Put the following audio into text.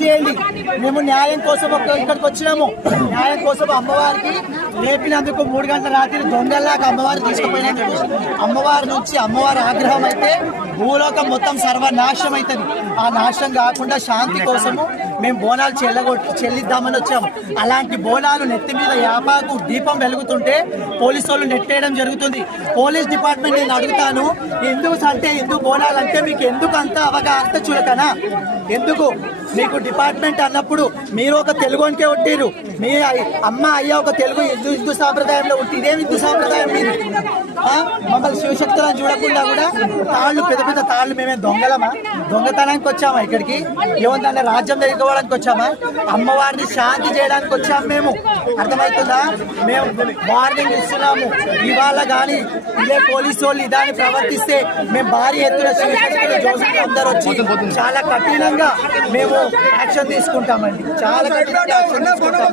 చేయండి. మేము న్యాయం కోసం ఇక్కడికి వచ్చినాము. న్యాయం కోసం అమ్మవారికి లేపినందుకు 3 గంటల రాత్రి దొంగల్లాగా అమ్మవారు తీసుకుపోయినందుకు అమ్మవారి నుంచి అమ్మవారి ఆగ్రహం అయితే భూలోకం మొత్తం సర్వనాశనం అవుతుంది. ఆ నాశనం కాకుండా శాంతి కోసము మేము బోనాలు చెల్లిద్దామని వచ్చాము. అలాంటి బోనాలు నెత్తి మీద యాపాకు దీపం వెలుగుతుంటే పోలీసు వాళ్ళు నెట్టేయడం జరుగుతుంది. పోలీస్ డిపార్ట్మెంట్ నేను అడుగుతాను, ఎందుకు బోనాలు అంటే మీకు ఎందుకు అంత అవగాహన చులకనా? ఎందుకు మీకు డిపార్ట్మెంట్ అన్నప్పుడు మీరు ఒక తెలుగునికే కొట్టిరు, మీ అమ్మ అయ్య ఒక తెలుగు హిందూ సాంప్రదాయంలో ఉట్టి ఇదేం హిందూ సాంప్రదాయం మీరు? మమ్మల్ని శివశక్తులను చూడకుండా కూడా తాళ్ళు పెద్ద పెద్ద తాళ్ళు మేమే దొంగలమా? దొంగతనానికి వచ్చామా? ఇక్కడికి ఏముందన్న రాజ్యం తెలుసుకోవడానికి వచ్చామా? అమ్మవారిని శాంతి చేయడానికి వచ్చాము మేము. అర్థమవుతుందా? మేము వార్నింగ్ ఇస్తున్నాము. ఇవాళ కానీ ఇదే పోలీసు వాళ్ళు ఇదాన్ని ప్రవర్తిస్తే మేము భారీ ఎత్తున శివశక్తులు జోసులు అందరూ వచ్చి చాలా కఠినంగా మేము యాక్షన్ తీసుకుంటామండి. చాలా కఠినంగా యాక్షన్ తీసుకుంటాం.